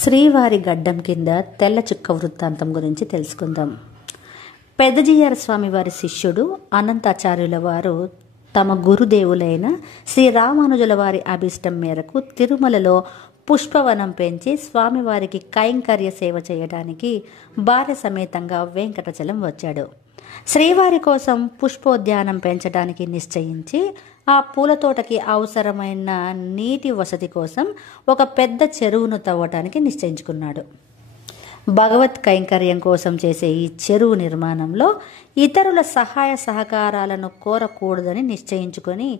శ్రీవారి గడ్డం కింద తెల్ల చుక్క వృత్తాంతం గురించి తెలుసుకుందాం. పెద్దజీయర స్వామి వారి శిష్యుడు అనంతాచార్యుల వారు తమ గురుదేవులైన శ్రీ రామానుజుల వారి అభిష్టం మేరకు తిరుమలలో పుష్పవనం పెంచి స్వామివారికి కైంకర్య సేవ చేయడానికి భార్య సమేతంగా వెంకటాచలం వచ్చాడు. శ్రీవారి కోసం పుష్పోద్యానం పెంచడానికి నిశ్చయించి ఆ పూల తోటకి అవసరమైన నీటి వసతి కోసం ఒక పెద్ద చెరువును తవ్వటానికి నిశ్చయించుకున్నాడు. భగవత్ కైంకర్యం కోసం చేసే ఈ చెరువు నిర్మాణంలో ఇతరుల సహాయ సహకారాలను కోరకూడదని నిశ్చయించుకొని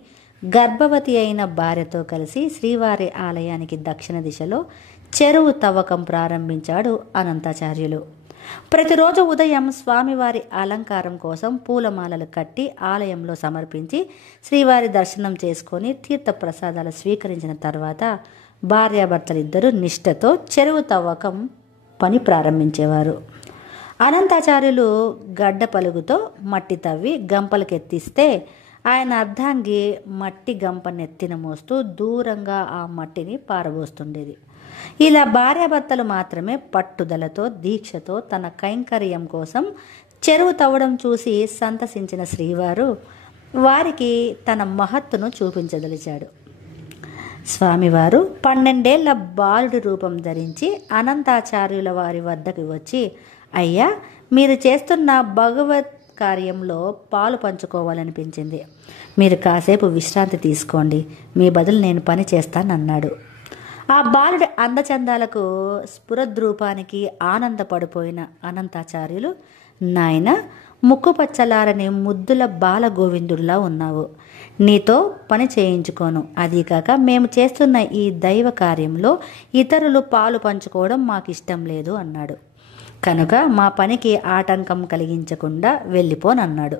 గర్భవతి అయిన భార్యతో కలిసి శ్రీవారి ఆలయానికి దక్షిణ దిశలో చెరువు తవ్వకం ప్రారంభించాడు అనంతాచార్యులు. ప్రతిరోజు ఉదయం స్వామివారి అలంకారం కోసం పూలమాలలు కట్టి ఆలయంలో సమర్పించి శ్రీవారి దర్శనం చేసుకొని తీర్థప్రసాదాలు స్వీకరించిన తర్వాత భార్యాభర్తలిద్దరూ నిష్ఠతో చెరువు తవ్వకం పని ప్రారంభించేవారు. అనంతాచార్యులు గడ్డ పలుగుతో మట్టి తవ్వి గంపలకెత్తిస్తే ఆయన అర్ధాంగి మట్టి గంప నెత్తిన మోస్తూ దూరంగా ఆ మట్టిని పారబోస్తుండేది. ఇలా భార్యాభర్తలు మాత్రమే పట్టుదలతో దీక్షతో తన కైంకర్యం కోసం చెరువు తవ్వడం చూసి సంతసించిన శ్రీవారు వారికి తన మహత్తును చూపించదలిచాడు. స్వామివారు 12 ఏళ్ల బాలుడి రూపం ధరించి అనంతాచార్యుల వారి వద్దకు వచ్చి, అయ్యా, మీరు చేస్తున్న భగవత్ కార్యంలో పాలు పంచుకోవాలనిపించింది. మీరు కాసేపు విశ్రాంతి తీసుకోండి, మీ బదులు నేను పని చేస్తానన్నాడు. ఆ బాలుడి అందచందాలకు స్ఫురద్రూపానికి ఆనందపడిపోయిన అనంతాచార్యులు, నాయన, ముక్కుపచ్చలారని ముద్దుల బాలగోవిందుడిలా ఉన్నావు, నీతో పని చేయించుకోను, అదీకాక మేము చేస్తున్న ఈ దైవ కార్యంలో ఇతరులు పాలు పంచుకోవడం మాకు ఇష్టం లేదు అన్నాడు. కనుక మా పనికి ఆటంకం కలిగించకుండా వెళ్ళిపోనన్నాడు.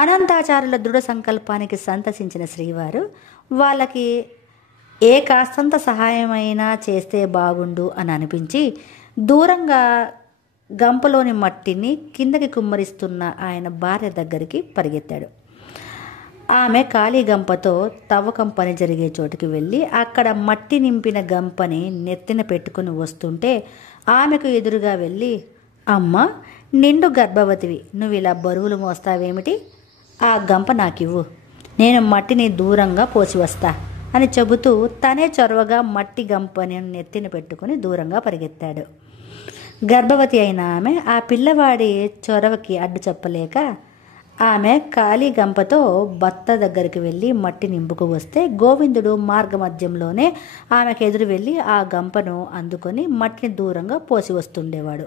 అనంతాచార్యుల దృఢ సంకల్పానికి సంతసించిన శ్రీవారు వాళ్ళకి ఏ కాస్తంత సహాయమైనా చేస్తే బాగుండు అని అనిపించి దూరంగా గంపలోని మట్టిని కిందకి కుమ్మరిస్తున్న ఆయన భార్య దగ్గరికి పరిగెత్తాడు. ఆమె ఖాళీ గంపతో తవ్వకం పని జరిగే చోటుకి వెళ్ళి అక్కడ మట్టి నింపిన గంపని నెత్తిన పెట్టుకుని వస్తుంటే ఆమెకు ఎదురుగా వెళ్ళి, అమ్మ, నిండు గర్భవతివి, నువ్వు ఇలా బరువులు మోస్తావేమిటి? ఆ గంప నాకివ్వు, నేను మట్టిని దూరంగా పోసి వస్తా అని చెబుతూ తనే చొరవగా మట్టి గంపని నెత్తిన పెట్టుకుని దూరంగా పరిగెత్తాడు. గర్భవతి అయిన ఆమె ఆ పిల్లవాడి చొరవకి అడ్డు చెప్పలేక ఆమె ఖాళీ గంపతో భర్త దగ్గరికి వెళ్ళి మట్టి నింపుకు వస్తే గోవిందుడు మార్గమధ్యంలోనే ఆమెకు ఎదురు వెళ్ళి ఆ గంపను అందుకొని మట్టిని దూరంగా పోసి వస్తుండేవాడు.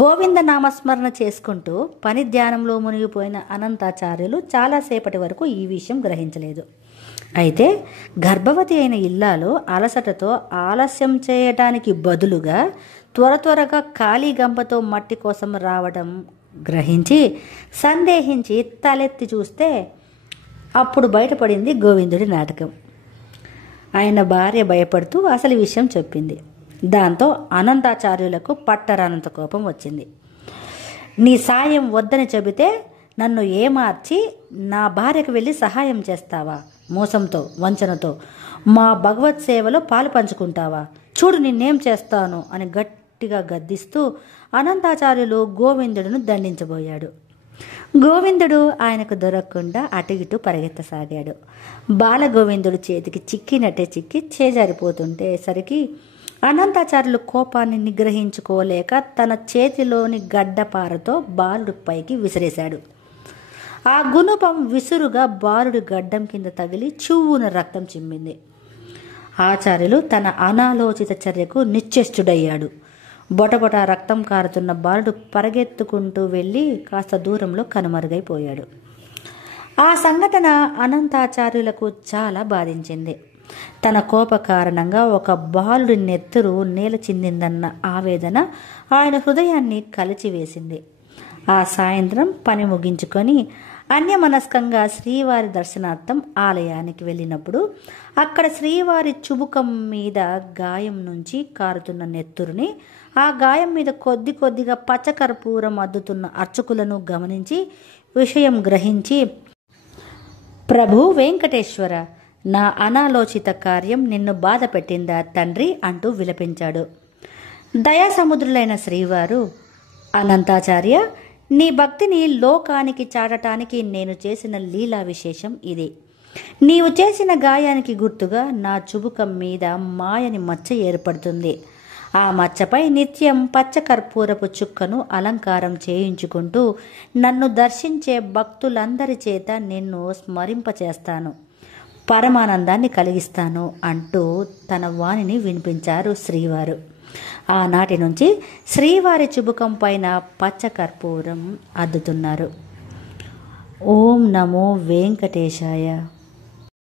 గోవింద నామస్మరణ చేసుకుంటూ పని ధ్యానంలో మునిగిపోయిన అనంతాచార్యులు చాలాసేపటి వరకు ఈ విషయం గ్రహించలేదు. అయితే గర్భవతి అయిన ఇల్లాలు అలసటతో ఆలస్యం చేయటానికి బదులుగా త్వరగా ఖాళీ గంపతో మట్టి కోసం రావడం గ్రహించి సందేహించి తలెత్తి చూస్తే అప్పుడు బయటపడింది గోవిందుడి నాటకం. ఆయన భార్య భయపడుతూ అసలు విషయం చెప్పింది. దాంతో అనంతాచార్యులకు పట్టరానంత కోపం వచ్చింది. నీ సాయం వద్దని చెబితే నన్ను ఏమార్చి నా భార్యకు వెళ్ళి సహాయం చేస్తావా? మోసంతో, వంచనతో మా భగవత్ సేవలో పాలు పంచుకుంటావా? చూడు నిన్నేం చేస్తాను అని గట్టిగా గద్దిస్తూ అనంతాచార్యులు గోవిందుడును దండించబోయాడు. గోవిందుడు ఆయనకు దొరకకుండా అటు ఇటు పరిగెత్తసాగాడు. బాలగోవిందుడు చేతికి చిక్కినట్టే చిక్కి చేజారిపోతుంటే సరికి అనంతాచార్యులు కోపాన్ని నిగ్రహించుకోలేక తన చేతిలోని గడ్డపారతో బాలుడి పైకి విసిరేశాడు. ఆ గుణపం విసురుగా బాలుడి గడ్డం కింద తగిలి చువ్వున రక్తం చిమ్మింది. ఆచార్యులు తన అనాలోచిత చర్యకు నిశ్చేష్టుడయ్యాడు. బొటబొట రక్తం కారుతున్న బాలుడు పరిగెత్తుకుంటూ వెళ్ళి కాస్త దూరంలో కనుమరుగైపోయాడు. ఆ సంఘటన అనంతాచార్యులకు చాలా బాధించింది. తన కోప కారణంగా ఒక బాలుడి నెత్తురు నేల చిందిందన్న ఆవేదన ఆయన హృదయాన్ని కలిచివేసింది. ఆ సాయంత్రం పని ముగించుకొని అన్యమనస్కంగా శ్రీవారి దర్శనార్థం ఆలయానికి వెళ్ళినప్పుడు అక్కడ శ్రీవారి చుబుకం మీద గాయం నుంచి కారుతున్న నెత్తురుని, ఆ గాయం మీద కొద్దిగా పచ్చకర్పూరం అద్దుతున్న అర్చకులను గమనించి విషయం గ్రహించి, ప్రభు వెంకటేశ్వర, నా అనాలోచిత కార్యం నిన్ను బాధ పెట్టిందా తండ్రి అంటూ విలపించాడు. దయాసముద్రులైన శ్రీవారు, అనంతాచార్య, నీ భక్తిని లోకానికి చాటటానికి నేను చేసిన లీలా విశేషం ఇది. నీవు చేసిన గాయానికి గుర్తుగా నా చుబుకం మీద మాయని మచ్చ ఏర్పడుతుంది. ఆ మచ్చపై నిత్యం పచ్చకర్పూరపు చుక్కను అలంకారం చేయించుకుంటూ నన్ను దర్శించే భక్తులందరి చేత నిన్ను స్మరింపచేస్తాను, పరమానందాన్ని కలిగిస్తాను అంటూ తన వాణిని వినిపించారు శ్రీవారు. ఆనాటి నుంచి శ్రీవారి చుబుకం పైన పచ్చకర్పూరం అద్దుతున్నారు. ఓం నమో వెంకటేశాయ.